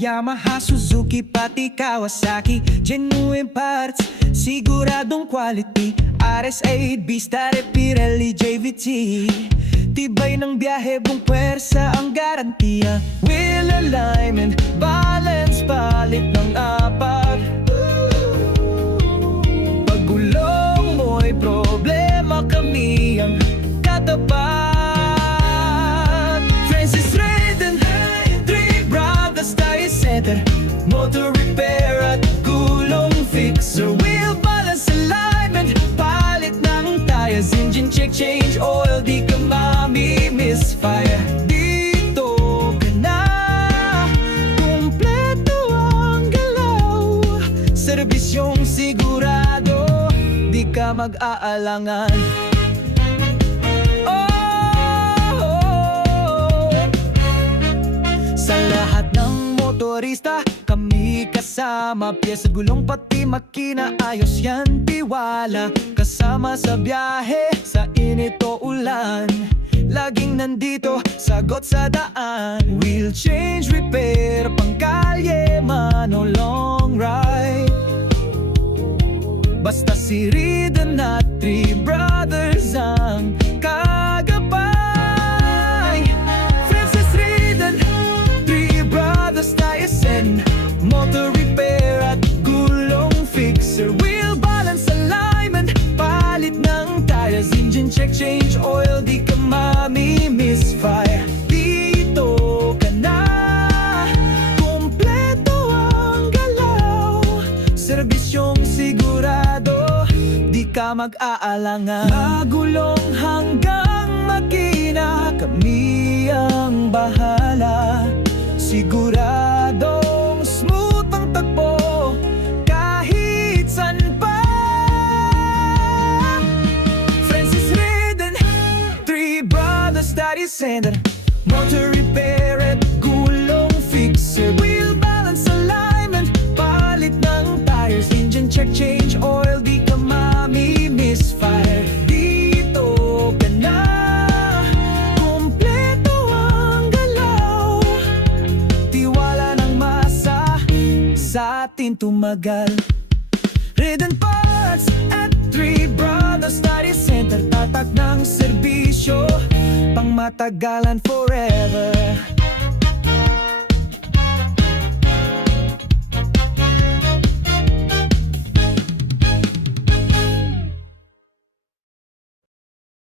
Yamaha, Suzuki, pati Kawasaki. Genuine parts, siguradong quality. RS8, Bistare, Pirelli, JVT. Tibay ng biyahe, buong pwersa ang garantiya. Wheel alignment, balance, palit ng apat. Pag gulong mo'y problema, kami ang katapat. Francis Redden, Three Brothers Tire Center. Motor repair at gulong fixer. Wheel balance alignment, palit ng tires. Engine check, change oil, di ka misfire. Dito ka na, kumpleto ang galaw. Serbisyong sigurado, di ka mag-aalangan. Sa lahat ng motorista, kami kasama. Piyesa, gulong, pati makina, ayos yan, tiwala. Kasama sa biyahe, sa init o ulan. Laging nandito, sagot sa daan. Wheel change, repair, pangkalye man o long ride. Basta si Redden at Three Brothers ang kagabay. Francis Redden, Three Brothers Tire Center. Motor repair at gulong fixer. Wheel balance alignment, palit ng tires. Engine check, change oil, di ka misfire. Dito ka na, kumpleto ang galaw. Serbisyong sigurado, di ka mag-aalangan. Magulong hanggang makina, kami ang bahala. Siguradong smooth ang tagpo, kahit san pa. Study Center, motor repair at gulong fixer. Wheel balance alignment, palit ng tires. Engine check, change oil, di ka misfire. Dito ka na, kumpleto ang galaw. Tiwala ng masa, sa atin tumagal. Redden Parts at Three Brothers Study Center. Tatak ng serbisyo, pangmatagalan forever.